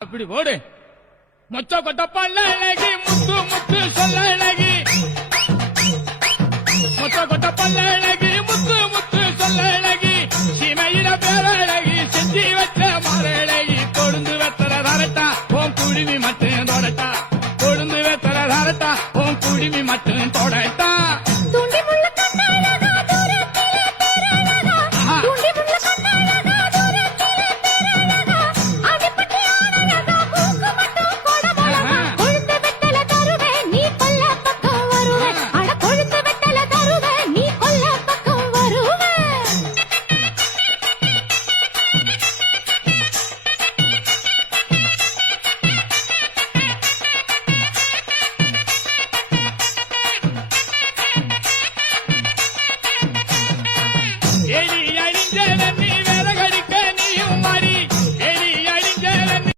அப்படி போடு. மொச்ச கொட்ட பல்ல அழகி முத்து முத்து சொல்ல அழகி. மொச்ச கொட்ட பல்ல அழகி முத்து முத்து சொல்ல அழகி.